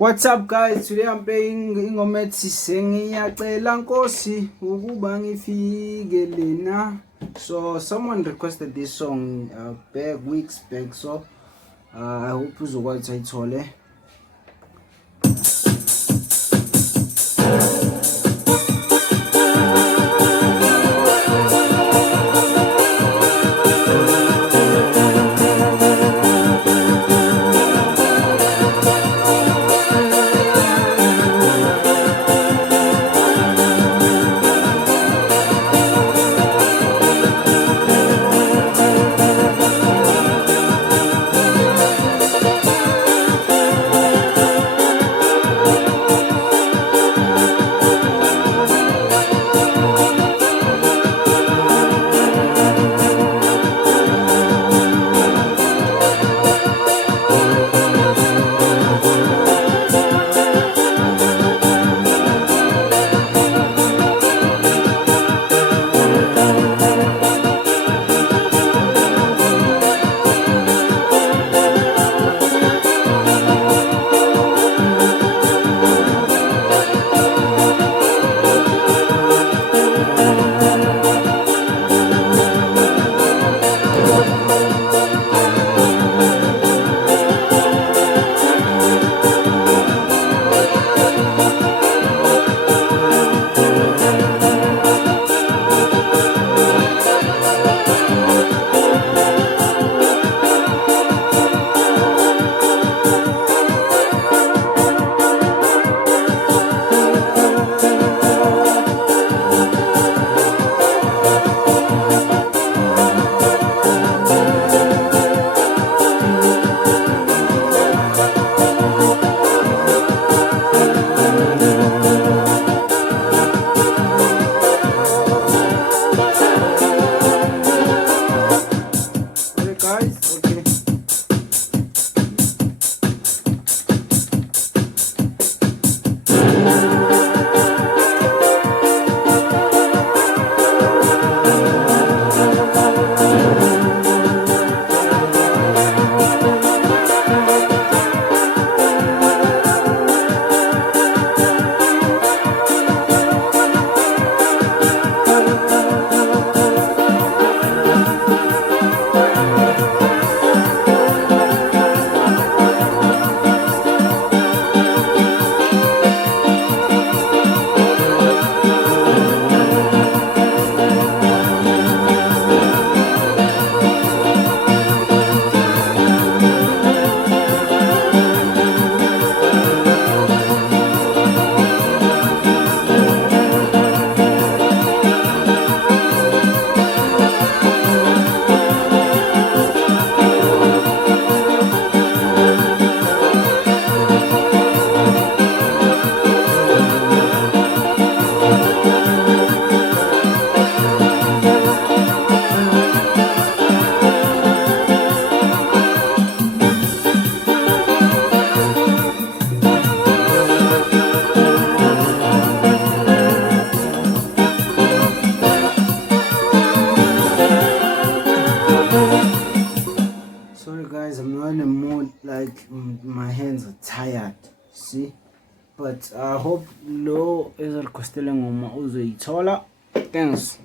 What's up guys, today I'm playing ingoma ethi sengiyacela Nkosi ukuba ngifike lena. So someone requested this song back weeks back, so I hope uzokwazi ayithole. Sorry guys, I'm not in a mood, like my hands are tired, see, but I hope lo ezokukhostela ngoma uzoyithola. Thanks.